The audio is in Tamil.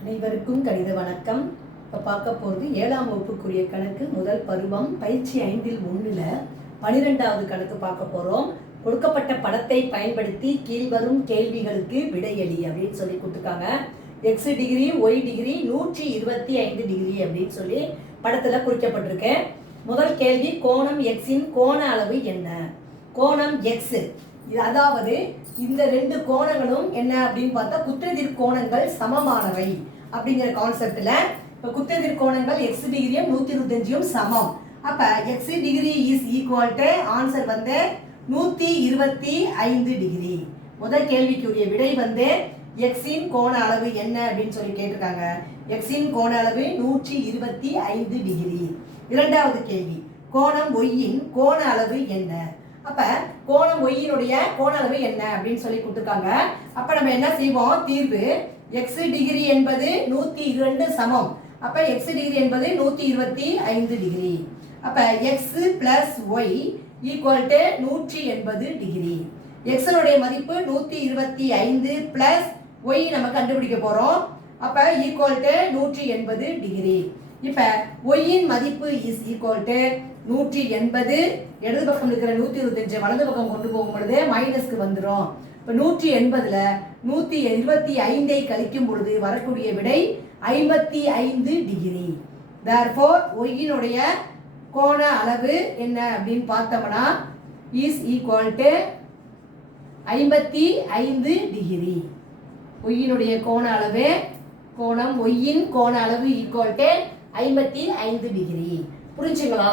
அனைவருக்கும் கணித வணக்கம். இப்போ பார்க்க போகிறது 7ஆம் வகுப்புக்குரிய கணக்கு முதல் பருவம் பயிற்சி 5இல் 1ல் 12வது கணக்கு பார்க்க போகிறோம். கொடுக்கப்பட்ட படத்தை பயன்படுத்தி கீழ்வரும் கேள்விகளுக்கு விடையளி அப்படின்னு சொல்லி கொடுத்துருக்காங்க. X degree Y degree 125 degree அப்படின்னு சொல்லி படத்தில் குறிக்கப்பட்டிருக்கேன். முதல் கேள்வி, கோணம் எக்ஸின் கோண அளவு என்ன? கோணம் எக்ஸ், அதாவது இந்த ரெண்டு கோணங்களும் என்ன அப்படின்னு பார்த்தா குற்றெதிர் கோணங்கள் சமமானவை அப்படிங்கிற கான்செப்ட்ல இப்போ குற்றெதிர் கோணங்கள் எக்ஸ் டிகிரியும் 125யும் சமம். அப்ப X degree is equal to answer வந்து 125 டிகிரி. முதல் கேள்விக்குரிய விடை வந்து எக்ஸின் கோண அளவு என்ன அப்படின்னு சொல்லி கேட்டிருக்காங்க. எக்ஸின் கோண அளவு 125 டிகிரி. இரண்டாவது கேள்வி, கோணம் ஒய்யின் கோண அளவு என்ன? அப்ப கோணம் ஒய்யினுடைய கோண அளவு என்ன அப்படின்னு சொல்லி கொடுத்துருக்காங்க. அப்ப நம்ம என்ன செய்வோம், தீர்வு எக்ஸ் டிகிரி என்பது 102 சமம். அப்ப எக்ஸ் டிகிரி என்பது 125 டிகிரி. அப்ப X plus Y equal to 180 degree. எக்ஸனுடைய மதிப்பு 125 பிளஸ் ஒய் நம்ம கண்டுபிடிக்க போறோம். அப்ப ஈக்குவல் டு 180 டிகிரி. இப்ப ஒய்யின் மதிப்பு இஸ் ஈக்குவல் டு 180, இடது பக்கம் இருக்கிற 125 வலது பக்கம் கொண்டு போகும் பொழுது மைனஸ்க்கு வந்துடும். இப்போ 180ல் 125ஐ கழிக்கும் பொழுது வரக்கூடிய விடை 55 டிகிரி. தேர்ஃபோர் ஒய்யினுடைய கோண அளவு என்ன அப்படின்னு பார்த்தோம்னா இஸ் ஈக்குவல் டு 55 டிகிரி. ஒய்யினுடைய கோண அளவு, கோணம் ஒய்யின் கோண அளவு ஈக்குவல் டு 55 டிகிரி. புரிஞ்சுங்களா?